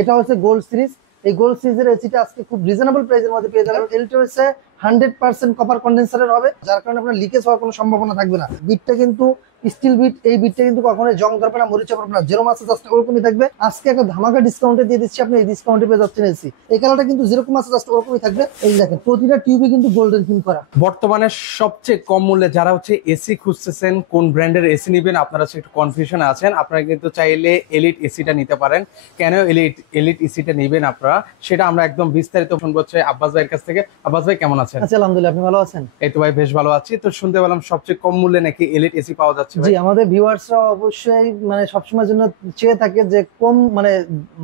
এটা হচ্ছে gold series. এই গোল্ড সিরিজের এসিটা আজকে খুব রিজনেবল প্রাইসের মধ্যে পেয়ে যাবেন। এলটা হচ্ছে 100% কপার কন্ডেন্সারের হবে, যার কারণে আপনার লিকেজ হওয়ার কোনো সম্ভাবনা থাকবে না। বিটটা কিন্তু স্টিল বিট, এই বিটটা কিন্তু কখনোই জং ধরবে না, মরিচা পড়বে না, যেরকম আছে জাস্ট ওরকমই থাকবে। আজকে একটা ধামাকা ডিসকাউন্টে দিয়ে দিচ্ছি, আপনি এই ডিসকাউন্টে পেয়ে যাচ্ছেন এসি। এই কালারটা কিন্তু যেরকম আছে জাস্ট ওরকমই থাকবে। এই দেখেন প্রতিটা টিউবে কিন্তু গোল্ডেন ফিল করা। বর্তমানে সবচেয়ে কম মূল্যে যারা হচ্ছে এসি খুঁজতেছেন, কোন ব্র্যান্ডের এসি নেবেন, আপনারা একটু কনফিউশন আছেন, আপনারা কিন্তু চাইলে এলিট এসিটা নিতে পারেন। কেন এলিট এসিটা নেবেন আপনারা, সেটা আমরা একদম বিস্তারিত শুনবো হচ্ছে আব্বাস ভাইয়ের কাছ থেকে। আব্বাস ভাই কেমন আছেন? আচ্ছা, আলহামদুলিল্লাহ, আপনি ভালো আছেন? এই তো ভাই বেশ ভালো আছি। তো শুনতে পেলাম সবচেয়ে কম মূল্যে নাকি এলিট এসি পাওয়া যাচ্ছে। জি, আমাদের ভিউয়ার্সরা অবশ্যই মানে সবসময়ের জন্য চেয়ে থাকে যে কম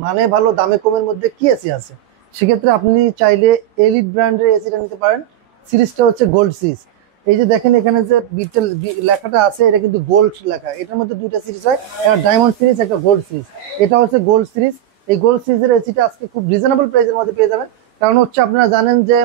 মানে ভালো দামে কমের মধ্যে কি এসি আছে। সেক্ষেত্রে আপনি চাইলে এলিট ব্র্যান্ডের এসিটা নিতে পারেন। সিরিজটা হচ্ছে গোল্ড সিরিজ। এই যে দেখেন এখানে যে বিটেল লেখাটা আছে, এটা কিন্তু গোল্ড লেখা। এটার মধ্যে দুইটা সিরিজ হয়, একটা ডায়মন্ড সিরিজ, একটা গোল্ড সিরিজ। এটা হচ্ছে গোল্ড সিরিজ। এই গোল্ড সিরিজের এসিটা আজকে খুব রিজনেবল প্রাইসের মধ্যে পেয়ে যাবেন। কারণ হচ্ছে আপনারা জানেন যে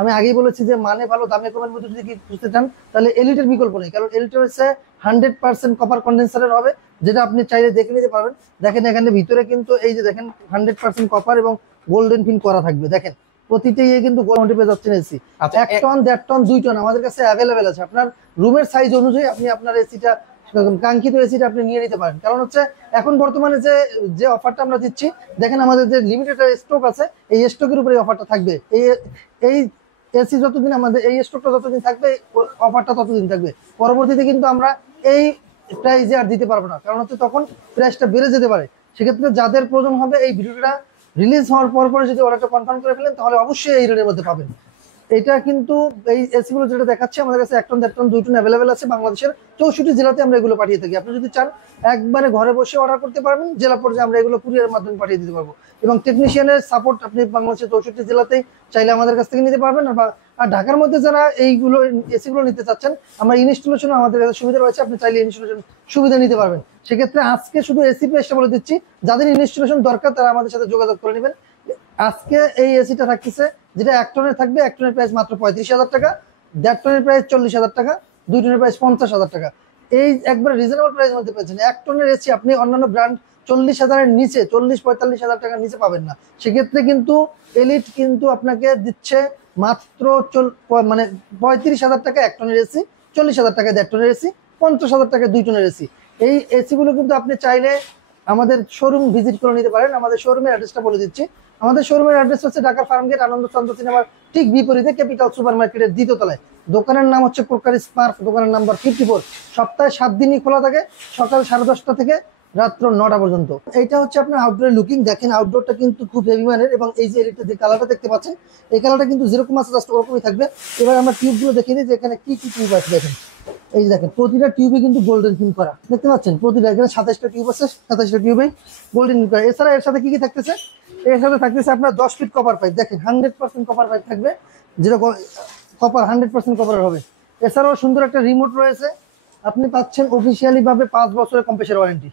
আমি আগেই বলেছি যে মানে ভালো দামে কমের মধ্যে যদি খুঁজতে চান তাহলে এলিটের বিকল্প নেই। কারণ এলিট হচ্ছে 100% কপার কন্ডেন্সারের হবে, যেটা আপনি চাইলে দেখে নিতে পারবেন। দেখেন এখানে ভিতরে কিন্তু এই যে দেখেন 100% কপার এবং গোল্ডেন ফিন করা থাকবে। দেখেন প্রতিটা ইয়ে কিন্তু গোল্ড পেয়ে যাচ্ছেন এসি। 1 টন 1.5 টন 2 টন আমাদের কাছে অ্যাভেলেবেল আছে। আপনার রুমের সাইজ অনুযায়ী আপনি আপনার এসিটা কাঙ্ক্ষিত এসিটা আপনি নিয়ে নিতে পারেন। কারণ হচ্ছে এখন বর্তমানে যে যে অফারটা আমরা দিচ্ছি, দেখেন আমাদের যে লিমিটেড স্টক আছে, এই স্টকের উপরে অফারটা থাকবে। এই এসি যতদিন আমাদের এই স্টকটা যতদিন থাকবে, অফারটা ততদিন থাকবে। পরবর্তীতে কিন্তু আমরা এই প্রাইসে আর দিতে পারবো না, কারণ হচ্ছে তখন প্রাইসটা বেড়ে যেতে পারে। সেক্ষেত্রে যাদের প্রয়োজন হবে এই ভিডিওটা রিলিজ হওয়ার পর পরে যদি অর্ডারটা কনফার্ম করে ফেলেন, তাহলে অবশ্যই এই রেটের মধ্যে পাবেন। এটা কিন্তু এই এসি গুলো যেটা দেখাচ্ছে আমাদের কাছে 1 টন 1.5 টন 2 টন অ্যাভেলেবেল আছে। বাংলাদেশের 64 জেলাতে আমরা এগুলো পাঠিয়ে থাকি। আপনি যদি চান একবারে ঘরে বসে অর্ডার করতে পারবেন, জেলা পর্যায়ে আমরা এগুলো কুরিয়ারের মাধ্যমে পাঠিয়ে দিতে পারবো। এবং টেকনিশিয়ানের সাপোর্ট আপনি বাংলাদেশের 64 জেলাতেই চাইলে আমাদের কাছ থেকে নিতে পারবেন। আর ঢাকার মধ্যে যারা এইগুলো এসি গুলো নিতে চাচ্ছেন, আমরা ইনস্টলেশন আমাদের কাছে সুবিধা রয়েছে, আপনি চাইলে ইনস্টলেশন সুবিধা নিতে পারবেন। সেক্ষেত্রে আজকে শুধু এসি প্রাইসটা বলে দিচ্ছি, যাদের ইনস্টলেশন দরকার তারা আমাদের সাথে যোগাযোগ করে নেবেন। আজকে এই এসিটা থাকতেছে, যেটা 1 টনের থাকবে। 1 টনের প্রাইস মাত্র 35,000 টাকা, 1.5 টনের প্রাইস 40,000 টাকা, 2 টনের প্রাইস 50,000 টাকা। এই একবার রিজনেবল প্রাইস মধ্যে পেয়েছেন। 1 টনের এসি আপনি অন্যান্য ব্র্যান্ড 40,000-এর নিচে, 40-45,000 টাকার নিচে পাবেন না। সেক্ষেত্রে কিন্তু এলিট কিন্তু আপনাকে দিচ্ছে মাত্র 35,000 টাকা 1 টনের এসি, 40,000 টাকা 1.5 টনের এসি, 50,000 টাকা 2 টনের এসি। এই এসিগুলো কিন্তু আপনি চাইলে আমাদের শোরুম ভিজিট করে নিতে পারেন। আমাদের শোরুমের অ্যাড্রেসটা বলে দিচ্ছি। আমাদের শোরুমের অ্যাড্রেস হচ্ছে ঢাকার ফার্মগেট আনন্দ চন্দ্র সিনেমার ঠিক বিপরীতে ক্যাপিটাল সুপার মার্কেটের 2য় তলায়। দোকানের নাম হচ্ছে প্রকারি স্পার্ক, দোকানের নাম্বার 54। সপ্তাহে 7 দিনই খোলা থাকে, সকাল 10:30 থেকে রাত্র 9টা পর্যন্ত। এইটা হচ্ছে আপনার আউটডোরের লুকিং। দেখেন আউটডোরটা কিন্তু খুব হেভি মানের, এবং এই যে এলিটের যে কালারটা দেখতে পাচ্ছেন, এই কালারটা কিন্তু যেরকম আছে জাস্ট ওরকমই থাকবে। এবার আমরা টিউবগুলো দেখিয়ে দিই যে এখানে কি কি টিউব আছে। দেখেন এই যে দেখেন প্রতিটা টিউবে কিন্তু গোল্ডেন ফিল করা, দেখতে পাচ্ছেন। প্রতিটা এখানে 27টা টিউব আছে, 27টা টিউবে গোল্ডেন ফিল করা। এছাড়া এর সাথে কি কি থাকতেছে, এর সাথে থাকতেছে আপনার 10 ফিট কপার পাইপ। দেখেন 100% কপার পাইপ থাকবে, যেটা কপার 100% কপার হবে। এছাড়াও সুন্দর একটা রিমোট রয়েছে। আপনি পাচ্ছেন অফিসিয়ালি ভাবে 5 বছরের কম্প্রেসার ওয়ারেন্টি,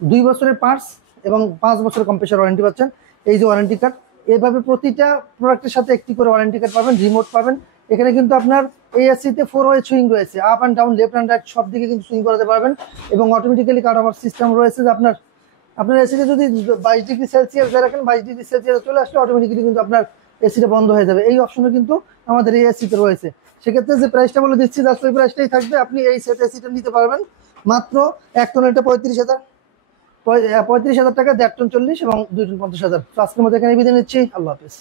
2 বছরের পার্টস এবং 5 বছরের কম্প্রেসার ওয়ারেন্টি পাচ্ছেন। এই যে ওয়ারেন্টি কার্ড, এইভাবে প্রতিটা প্রোডাক্টের সাথে একটি করে ওয়ারেন্টি কার্ড পাবেন, রিমোট পাবেন। এখানে কিন্তু আপনার এই এসিতে 4 ওয়ে সুইং রয়েছে, up and down, left and right সব দিকে কিন্তু সুইং করাতে পারবেন। এবং অটোমেটিক্যালি কাট অফার সিস্টেম রয়েছে, যে আপনার এসিতে যদি 22 ডিগ্রি সেলসিয়াস রাখেন, 22 ডিগ্রি সেলসিয়াস চলে আসলে অটোমেটিক্যালি কিন্তু আপনার এসিটা বন্ধ হয়ে যাবে। এই অপশনও কিন্তু আমাদের এই এসিতে রয়েছে। সেক্ষেত্রে যে প্রাইসটা বলে দিচ্ছি জাস্ট ওই প্রাইসটাই থাকবে। আপনি এই সেট এসিটা নিতে পারবেন মাত্র 1 টনেরটা 35,000 টাকা, 1.5 টন 40 এবং 2 টন 50,000। আজকের মতো এখানে বিদায় নিচ্ছি। আল্লাহ হাফেজ।